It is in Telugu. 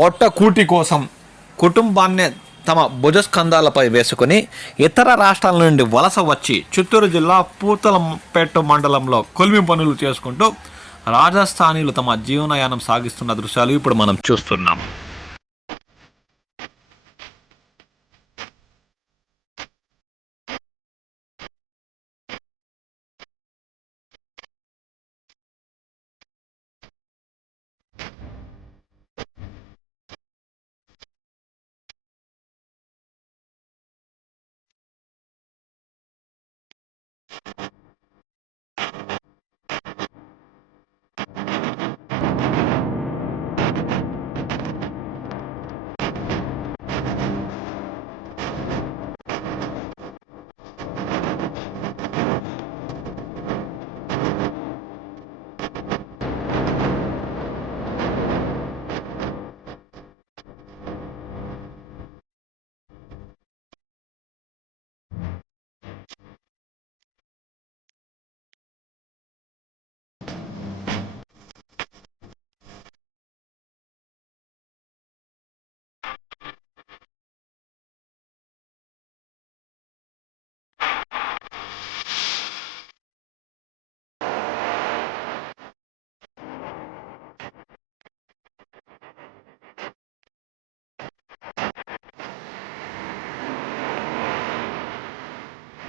పొట్ట కూటి కోసం కుటుంబాన్ని తమ భుజస్కంధాలపై వేసుకుని ఇతర రాష్ట్రాల నుండి వలస వచ్చి చిత్తూరు జిల్లా పూతలపేట మండలంలో కొలిమి పనులు చేసుకుంటూ రాజస్థానీలు తమ జీవనయానం సాగిస్తున్న దృశ్యాలు ఇప్పుడు మనం చూస్తున్నాం.